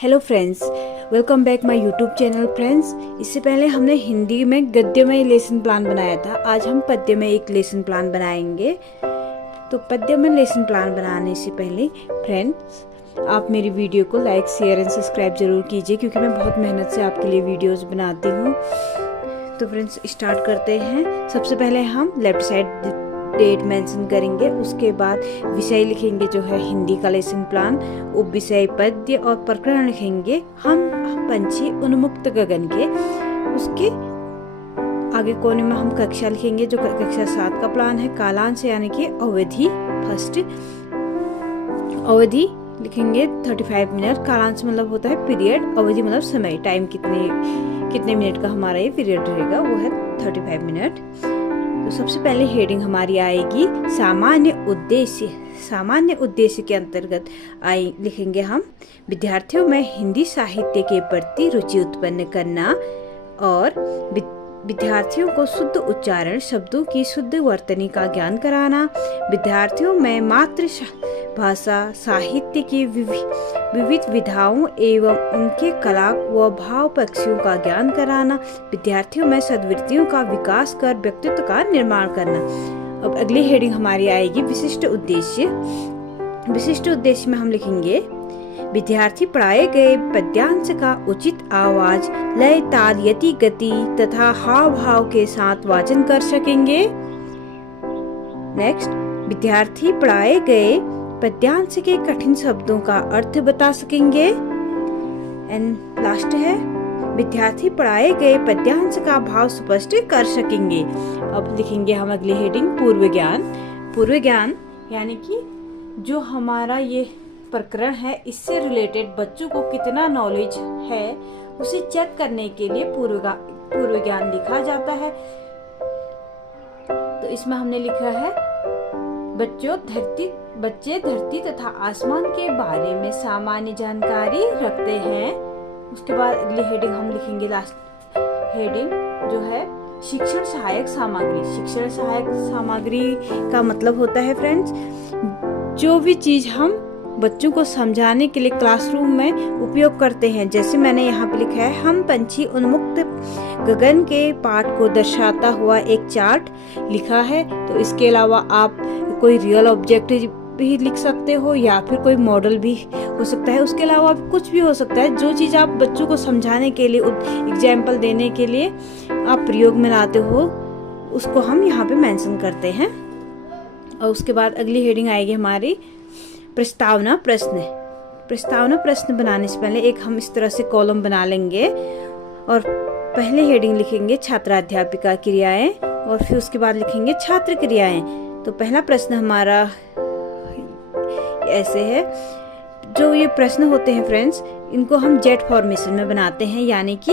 Hello friends, welcome back my YouTube channel friends. इससे पहले हमने हिंदी में गद्य में लेसन प्लान बनाया था। आज हम पद्य में एक लेसन प्लान बनाएंगे। तो पद्य में लेसन प्लान बनाने से पहले फ्रेंड्स आप मेरी वीडियो को लाइक, शेयर एंड सब्सक्राइब जरूर कीजिए, क्योंकि मैं बहुत मेहनत से आपके लिए वीडियोस बनाती हूँ। तो फ्रेंड्स स्टार्ट करते हैं। सबसे पहले हम लेफ्ट साइड डेट मेंशन करेंगे, उसके बाद विषय लिखेंगे जो है हिंदी का लेसन प्लान, उपविषय पद्य और प्रकरण लिखेंगे हम पंछी उन्मुक्त गगन के। उसके आगे कोने में हम कक्षा लिखेंगे जो कक्षा 7 का प्लान है। कालांश यानी कि अवधि, फर्स्ट अवधि लिखेंगे 35 मिनट। कालांश मतलब होता है पीरियड, अवधि मतलब समय, टाइम कितने मिनट का हमारा ये पीरियड रहेगा, वो है 35 मिनट। तो सबसे पहले हेडिंग हमारी आएगी सामान्य उद्देश्य। सामान्य उद्देश्य के अंतर्गत लिखेंगे हम विद्यार्थियों में हिंदी साहित्य के प्रति रुचि उत्पन्न करना और विद्यार्थियों को शुद्ध उच्चारण, शब्दों की शुद्ध वर्तनी का ज्ञान कराना, विद्यार्थियों में मातृभाषा साहित्य की विविध विधाओं एवं उनके कला व भाव पक्षियों का ज्ञान कराना, विद्यार्थियों में सद्वृत्तियों का विकास कर व्यक्तित्व का निर्माण करना। अब अगली हेडिंग हमारी आएगी विशिष्ट उद्देश्य। विशिष्ट उद्देश्य में हम लिखेंगे विद्यार्थी पढ़ाए गए पद्यांश का उचित आवाज, लय, ताल, यति, गति तथा हाव भाव के साथ वाचन कर सकेंगे। नेक्स्ट, विद्यार्थी पढ़ाए गए पद्यांश के कठिन शब्दों का अर्थ बता सकेंगे। एंड लास्ट है विद्यार्थी पढ़ाए गए पद्यांश का भाव स्पष्ट कर सकेंगे। अब लिखेंगे हम अगली हेडिंग पूर्व ज्ञान। पूर्व ज्ञान यानी कि जो हमारा ये प्रकरण है, इससे रिलेटेड बच्चों को कितना नॉलेज है उसे चेक करने के लिए पूर्व ज्ञान लिखा जाता है। तो इसमें हमने लिखा है बच्चे धरती तथा आसमान के बारे में सामान्य जानकारी रखते हैं। उसके बाद अगली हेडिंग हम लिखेंगे, लास्ट हेडिंग जो है शिक्षण सहायक सामग्री। शिक्षण सहायक सामग्री का मतलब होता है फ्रेंड्स, जो भी चीज हम बच्चों को समझाने के लिए क्लासरूम में उपयोग करते हैं। जैसे मैंने यहाँ पे लिखा है हम पंछी उन्मुक्त गगन के पाठ को दर्शाता हुआ एक चार्ट लिखा है। तो इसके अलावा आप कोई रियल ऑब्जेक्ट भी लिख सकते हो या फिर कोई मॉडल भी हो सकता है। उसके अलावा कुछ भी हो सकता है, जो चीज आप बच्चों को समझाने के लिए, एग्जाम्पल देने के लिए आप प्रयोग में लाते हो, उसको हम यहाँ पे मेंशन करते हैं। और उसके बाद अगली हेडिंग आएगी हमारी प्रस्तावना प्रश्न। प्रस्तावना प्रश्न बनाने से पहले एक हम इस तरह से कॉलम बना लेंगे और पहले हेडिंग लिखेंगे छात्राध्यापिका क्रियाएं और फिर उसके बाद लिखेंगे छात्र क्रियाएं। तो पहला प्रश्न हमारा ऐसे है। जो ये प्रश्न होते हैं फ्रेंड्स, इनको हम जेट फॉर्मेशन में बनाते हैं, यानी कि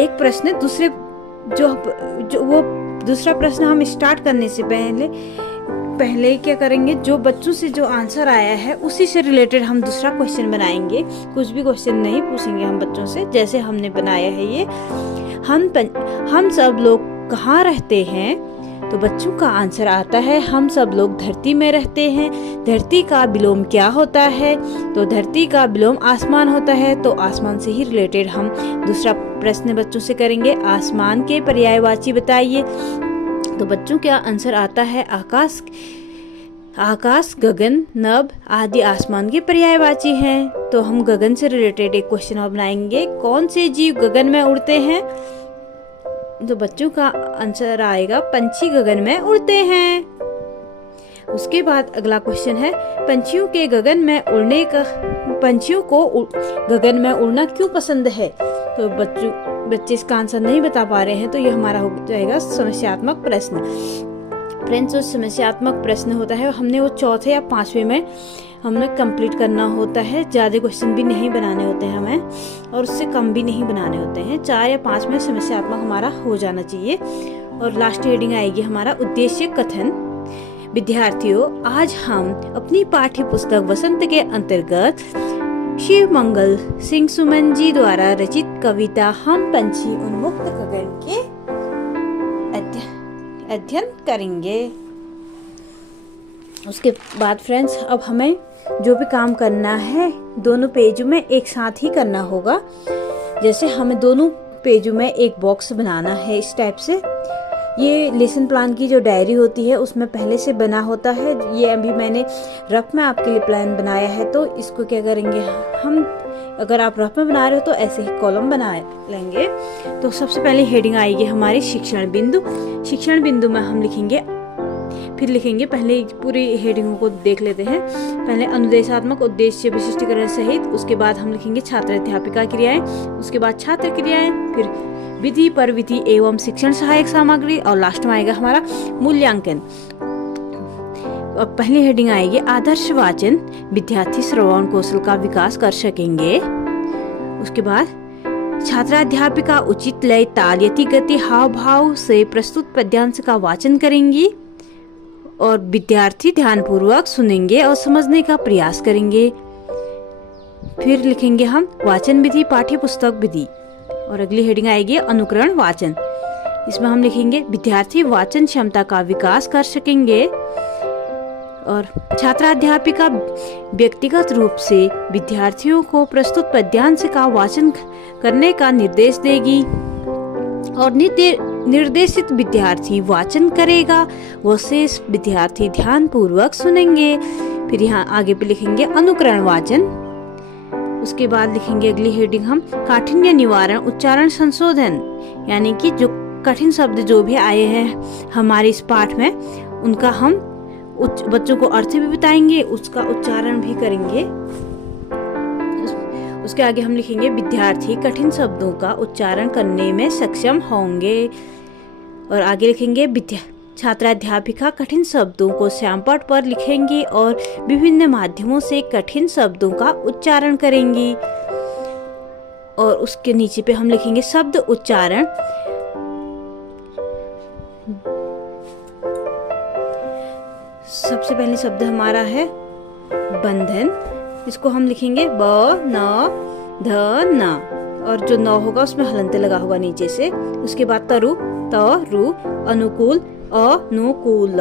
एक प्रश्न दूसरे वो दूसरा प्रश्न हम स्टार्ट करने से पहले क्या करेंगे, जो बच्चों से जो आंसर आया है उसी से रिलेटेड हम दूसरा क्वेश्चन बनाएंगे। कुछ भी क्वेश्चन नहीं पूछेंगे हम बच्चों से, जैसे हमने बनाया है ये हम सब लोग कहाँ रहते हैं। तो बच्चों का आंसर आता है हम सब लोग धरती में रहते हैं। धरती का विलोम क्या होता है? तो धरती का विलोम आसमान होता है। तो आसमान से ही रिलेटेड हम दूसरा प्रश्न बच्चों से करेंगे, आसमान के पर्यायवाची बताइए। तो बच्चों का आंसर आता है आकाश, गगन, नभ आदि आसमान के पर्यायवाची हैं। तो हम गगन से रिलेटेड एक क्वेश्चन और बनाएंगे, कौन से जीव गगन में उड़ते हैं? तो बच्चों का आंसर आएगा पंछी गगन में उड़ते हैं। उसके बाद अगला क्वेश्चन है पंछियों को गगन में उड़ना क्यों पसंद है? तो बच्चे इसका आंसर नहीं बता पा रहे हैं, तो ये हमारा हो जाएगा समस्यात्मक प्रश्न। फ्रेंड्स, जो समस्यात्मक प्रश्न होता है हमने वो चौथे या 5वें में हमने कंप्लीट करना होता है। ज़्यादा क्वेश्चन भी नहीं बनाने होते हैं हमें, और उससे कम भी नहीं बनाने होते हैं। 4 या 5 में समस्यात्मक हमारा हो जाना चाहिए। और लास्ट हेडिंग आएगी हमारा उद्देश्य कथन। विद्यार्थियों, आज हम अपनी पाठ्य पुस्तक वसंत के अंतर्गत शिव मंगल सिंह सुमन जी द्वारा रचित कविता हम पंछी उन्मुक्त गगन के अध्ययन करेंगे। उसके बाद फ्रेंड्स अब हमें जो भी काम करना है दोनों पेजों में एक साथ ही करना होगा। जैसे हमें दोनों पेजों में एक बॉक्स बनाना है इस टाइप से। ये लेसन प्लान की जो डायरी होती है उसमें पहले से बना होता है। ये अभी मैंने रफ में आपके लिए प्लान बनाया है, तो इसको क्या करेंगे हम, अगर आप रफ में बना रहे हो तो ऐसे ही कॉलम बना लेंगे। तो सबसे पहले हेडिंग आएगी हमारी शिक्षण बिंदु। शिक्षण बिंदु में हम लिखेंगे, फिर लिखेंगे, पहले पूरी हेडिंगों को देख लेते हैं। पहले अनुदेशात्मक उद्देश्य विशिष्टीकरण सहित, उसके बाद हम लिखेंगे छात्र अध्यापिका क्रियाएं, उसके बाद छात्र क्रियाएं, फिर विधि पर विधि एवं शिक्षण सहायक सामग्री, और लास्ट में आएगा हमारा मूल्यांकन। अब पहली हेडिंग आएगी आदर्श वाचन, विद्यार्थी श्रवण कौशल का विकास कर सकेंगे। उसके बाद छात्राध्यापिका उचित लय, ताल, यति, गति, हाव भाव से प्रस्तुत पद्यांश का वाचन करेंगी और विद्यार्थी ध्यानपूर्वक सुनेंगे और समझने का प्रयास करेंगे। फिर लिखेंगे हम वाचन विधि, पाठ्य पुस्तक विधि, और अगली हेडिंग आएगी अनुकरण वाचन। इसमें हम लिखेंगे विद्यार्थी वाचन क्षमता का विकास कर सकेंगे और छात्राध्यापिका व्यक्तिगत रूप से विद्यार्थियों को प्रस्तुत पद्यांश का वाचन करने का निर्देश देगी और निर्देशित विद्यार्थी वाचन करेगा, वो शेष विद्यार्थी ध्यान पूर्वक सुनेंगे। फिर यहाँ आगे पे लिखेंगे अनुकरण वाचन। उसके बाद लिखेंगे अगली हेडिंग हम काठिन्य निवारण, उच्चारण संशोधन, यानी कि जो कठिन शब्द जो भी आए हैं हमारे इस पाठ में उनका हम बच्चों को अर्थ भी बताएंगे, उसका उच्चारण भी करेंगे। उसके आगे हम लिखेंगे विद्यार्थी कठिन शब्दों का उच्चारण करने में सक्षम होंगे, और आगे लिखेंगे छात्राध्यापिका कठिन शब्दों को श्यामपट्ट पर लिखेंगी और विभिन्न माध्यमों से कठिन शब्दों का उच्चारण करेंगी। और उसके नीचे पे हम लिखेंगे शब्द उच्चारण। सबसे पहले शब्द हमारा है बंधन, इसको हम लिखेंगे ब न ध न, और जो न होगा उसमें हलंत लगा होगा नीचे से। उसके बाद तरु, त रु, अनुकूल, अनुकूल।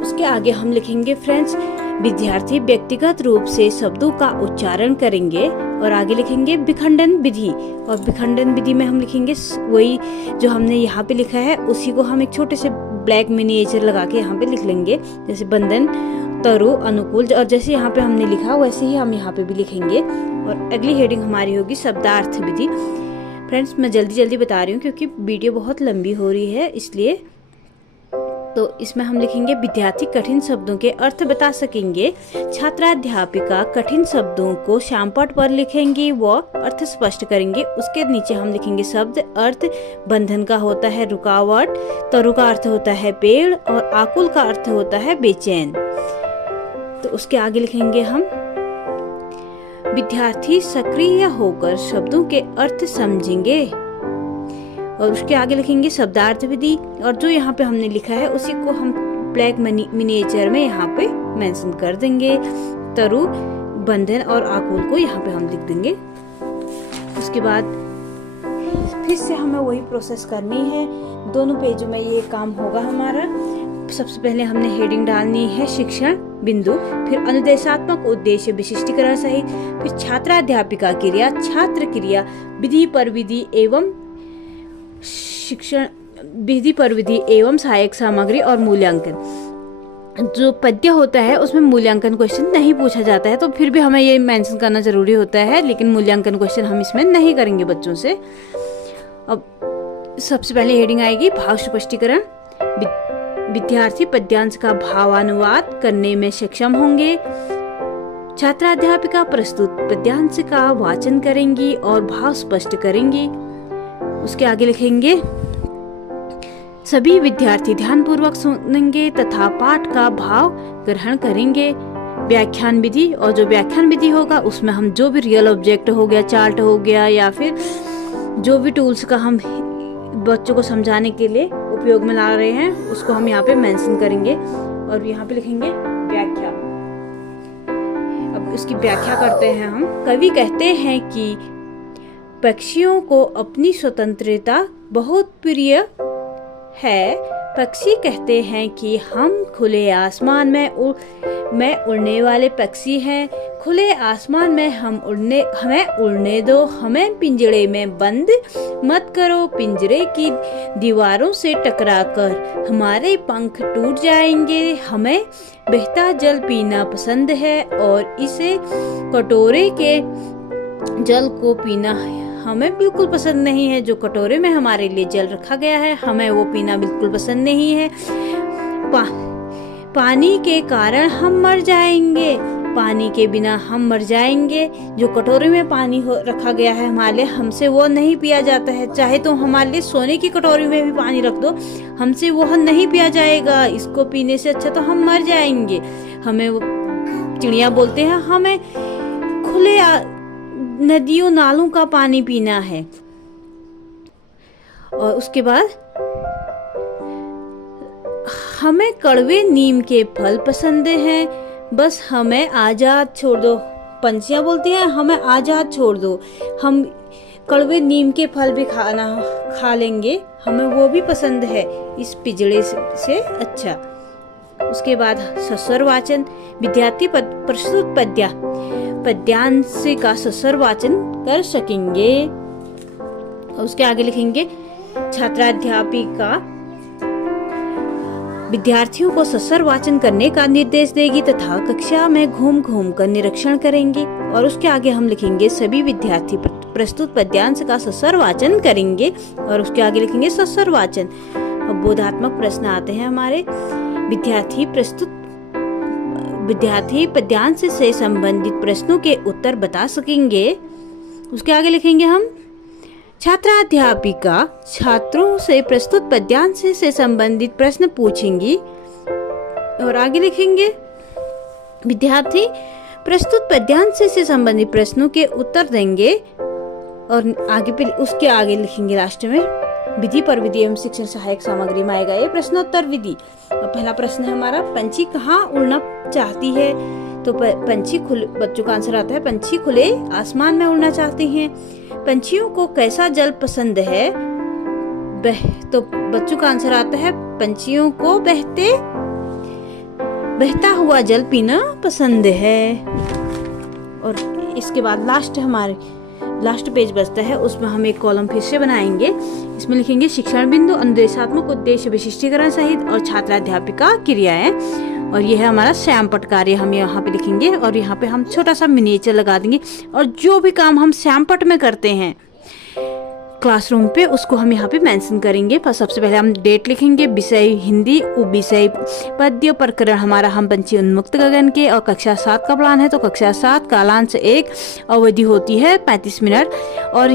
उसके आगे हम लिखेंगे फ्रेंड्स विद्यार्थी व्यक्तिगत रूप से शब्दों का उच्चारण करेंगे, और आगे लिखेंगे विखंडन विधि, और विखंडन विधि में हम लिखेंगे वही जो हमने यहाँ पे लिखा है उसी को हम एक छोटे से ब्लैक मिनिएचर लगा के यहाँ पे लिख लेंगे, जैसे बंधन, तरु, अनुकूल, और जैसे यहाँ पे हमने लिखा वैसे ही हम यहाँ पे भी लिखेंगे। और अगली हेडिंग हमारी होगी शब्दार्थ विधि। फ्रेंड्स मैं जल्दी बता रही हूँ क्योंकि वीडियो बहुत लंबी हो रही है इसलिए। तो इसमें हम लिखेंगे विद्यार्थी कठिन शब्दों के अर्थ बता सकेंगे, छात्राध्यापिका कठिन शब्दों को श्यामपट्ट पर लिखेंगी व अर्थ स्पष्ट करेंगे। उसके नीचे हम लिखेंगे शब्द अर्थ। बंधन का होता है रुकावट, तरु का अर्थ होता है पेड़, और आकुल का अर्थ होता है बेचैन। तो उसके आगे लिखेंगे हम विद्यार्थी सक्रिय होकर शब्दों के अर्थ समझेंगे, और उसके आगे लिखेंगे शब्दार्थ विधि, और जो यहाँ पे हमने लिखा है उसी को हम ब्लैक मिनिएचर में यहाँ पे मेंशन कर देंगे। तरु, बंधन और आकुल को यहाँ पे हम लिख देंगे। उसके बाद फिर से हमें वही प्रोसेस करनी है, दोनों पेजों में ये काम होगा हमारा। सबसे पहले हमने हेडिंग डालनी है शिक्षण बिंदु, फिर अनुदेशात्मक उद्देश्य विशिष्टीकरण सहित, फिर छात्राध्यापिका क्रिया, छात्र क्रिया, विधि पर विधि एवं शिक्षण, विधि पर विधि एवं सहायक सामग्री, और मूल्यांकन। जो पद्य होता है उसमें मूल्यांकन क्वेश्चन नहीं पूछा जाता है, तो फिर भी हमें ये मेंशन करना जरूरी होता है, लेकिन मूल्यांकन क्वेश्चन हम इसमें नहीं करेंगे बच्चों से। अब सबसे पहले हेडिंग आएगी भाव स्पष्टीकरण। विद्यार्थी पद्यांश का भावानुवाद करने में सक्षम होंगे, छात्राध्यापिका प्रस्तुत पद्यांश का वाचन करेंगी और भाव स्पष्ट करेंगी। उसके आगे लिखेंगे सभी विद्यार्थी ध्यानपूर्वक सुनेंगे तथा पाठ का भाव ग्रहण करेंगे। व्याख्यान विधि, और जो व्याख्यान विधि होगा उसमें हम जो भी रियल ऑब्जेक्ट हो गया, चार्ट हो गया, या फिर जो भी टूल्स का हम बच्चों को समझाने के लिए उपयोग में ला रहे हैं उसको हम यहाँ पे मेंशन करेंगे, और यहाँ पे लिखेंगे व्याख्या। अब इसकी व्याख्या करते हैं हम। कवि कहते हैं कि पक्षियों को अपनी स्वतंत्रता बहुत प्रिय है, पक्षी कहते हैं कि हम खुले आसमान में उड़ने वाले पक्षी हैं। खुले आसमान में हमें उड़ने दो, हमें पिंजरे में बंद मत करो। पिंजरे की दीवारों से टकराकर हमारे पंख टूट जाएंगे। हमें बहता जल पीना पसंद है और इसे कटोरे के जल को पीना हमें बिल्कुल पसंद नहीं है। जो कटोरे में हमारे लिए जल रखा गया है, हमें वो पीना बिल्कुल पसंद नहीं है। पानी के कारण हम मर जाएंगे, पानी के बिना हम मर जाएंगे। जो कटोरे में पानी रखा गया है हमारे लिए, हमसे वो नहीं पिया जाता है। चाहे तो हमारे लिए सोने की कटोरी में भी पानी रख दो, हमसे वो नहीं पिया जाएगा। इसको पीने से अच्छा तो हम मर जाएंगे। हमें वो चिड़िया बोलते हैं हमें खुले नदियों नालों का पानी पीना है। और उसके बाद हमें कड़वे नीम के फल पसंद हैं, बस हमें आजाद छोड़ दो। पंछियां बोलती हैं हमें आजाद छोड़ दो, हम कड़वे नीम के फल भी खा लेंगे, हमें वो भी पसंद है इस पिंजरे से अच्छा। उसके बाद सस्वर वाचन, विद्यार्थी प्रस्तुत पद्यांश का सस्वर वाचन कर सकेंगे। उसके आगे लिखेंगे छात्राध्यापिका विद्यार्थियों को सस्वर वाचन करने का निर्देश देगी तथा कक्षा में घूम घूम कर निरीक्षण करेंगे। और उसके आगे हम लिखेंगे सभी विद्यार्थी प्रस्तुत पद्यांश का सस्वर वाचन करेंगे। और उसके आगे लिखेंगे सस्वर वाचन। अब बोधात्मक प्रश्न आते हैं हमारे। विद्यार्थी पद्यांश से संबंधित प्रश्नों के उत्तर बता सकेंगे। उसके आगे लिखेंगे हम छात्राध्यापिका छात्रों से प्रस्तुत पद्यांश से संबंधित प्रश्न पूछेंगी। और आगे लिखेंगे विद्यार्थी प्रस्तुत पद्यांश से संबंधित प्रश्नों के उत्तर देंगे। और उसके आगे लिखेंगे लास्ट में विधि पर विधि एवं शिक्षण सहायक सामग्री में आएगा ये प्रश्नोत्तर विधि। पहला प्रश्न है हमारा, पंछी कहाँ उड़ना चाहती है? तो पंछी बच्चों का आंसर आता है पंछी खुले आसमान में उड़ना चाहती हैं। पंछियों को कैसा जल पसंद है? तो बच्चों का आंसर आता है पंछियों को बहता हुआ जल पीना पसंद है। और इसके बाद लास्ट पेज बचता है, उसमें हम एक कॉलम फिर से बनाएंगे। इसमें लिखेंगे शिक्षण बिंदु, अनुदेशात्मक उद्देश्य, विशिष्टीकरण सहित और छात्राध्यापिका क्रियाएं। और यह है हमारा श्यामपट्ट कार्य, हम यहाँ पे लिखेंगे। और यहाँ पे हम छोटा सा मिनिएचर लगा देंगे। और जो भी काम हम श्यामपट्ट में करते हैं क्लासरूम पे, उसको हम यहाँ पे मेंशन करेंगे। पर सबसे पहले हम डेट लिखेंगे, विषय हिंदी, उपविषय पद्य, प्रकरण हमारा हम पंछी उन्मुक्त गगन के। और कक्षा 7 का प्लान है तो कक्षा 7 कालांश 1, अवधि होती है 35 मिनट। और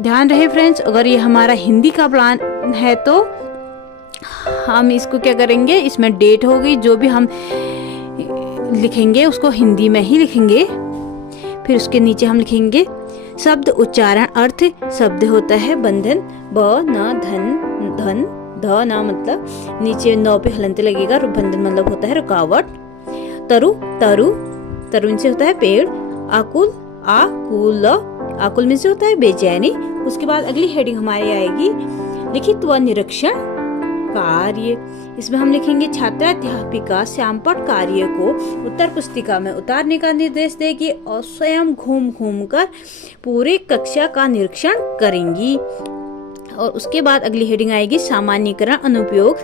ध्यान रहे फ्रेंड्स, अगर ये हमारा हिंदी का प्लान है तो हम इसको क्या करेंगे, इसमें डेट होगी, जो भी हम लिखेंगे उसको हिंदी में ही लिखेंगे। फिर उसके नीचे हम लिखेंगे शब्द, उच्चारण, अर्थ। शब्द होता है बंधन, ब न धन, ध न मतलब नीचे नौ पे हलंत लगेगा। बंधन मतलब होता है रुकावट। तरुण से होता है पेड़। आकुल में से होता है बेचैनी। उसके बाद अगली हेडिंग हमारी आएगी लिखित व निरीक्षण कार्य। इसमें हम लिखेंगे छात्राध्यापिका श्यामपट्ट कार्य को उत्तर पुस्तिका में उतारने का निर्देश देगी और स्वयं घूम घूम कर पूरे कक्षा का निरीक्षण करेंगी। और उसके बाद अगली हेडिंग आएगी सामान्यीकरण अनुपयोग।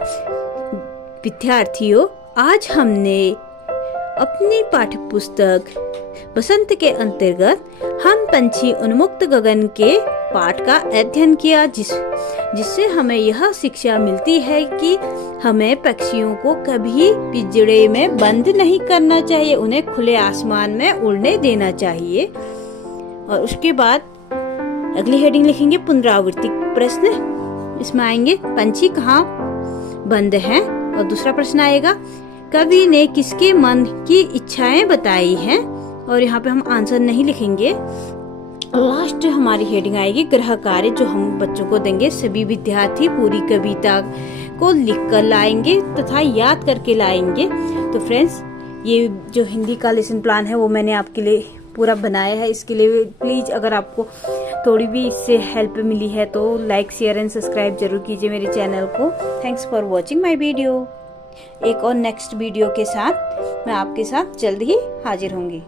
विद्यार्थियों, आज हमने अपनी पाठ्य पुस्तक बसंत के अंतर्गत हम पंछी उन्मुक्त गगन के पाठ का अध्ययन किया, जिससे हमें यह शिक्षा मिलती है कि हमें पक्षियों को कभी पिंजरे में बंद नहीं करना चाहिए, उन्हें खुले आसमान में उड़ने देना चाहिए। और उसके बाद अगली हेडिंग लिखेंगे पुनरावृत्ति प्रश्न। इसमें आएंगे पंछी कहाँ बंद हैं। और दूसरा प्रश्न आएगा कवि ने किसके मन की इच्छाएं बताई हैं। और यहाँ पे हम आंसर नहीं लिखेंगे। लास्ट हमारी हेडिंग आएगी गृह कार्य, जो हम बच्चों को देंगे। सभी विद्यार्थी पूरी कविता को लिखकर लाएंगे तथा याद करके लाएंगे। तो फ्रेंड्स, ये जो हिंदी का लेसन प्लान है वो मैंने आपके लिए पूरा बनाया है। इसके लिए प्लीज अगर आपको थोड़ी भी इससे हेल्प मिली है तो लाइक शेयर एंड सब्सक्राइब जरूर कीजिए मेरे चैनल को। Thanks for watching my video. एक और नेक्स्ट वीडियो के साथ मैं आपके साथ जल्द ही हाजिर होंगी।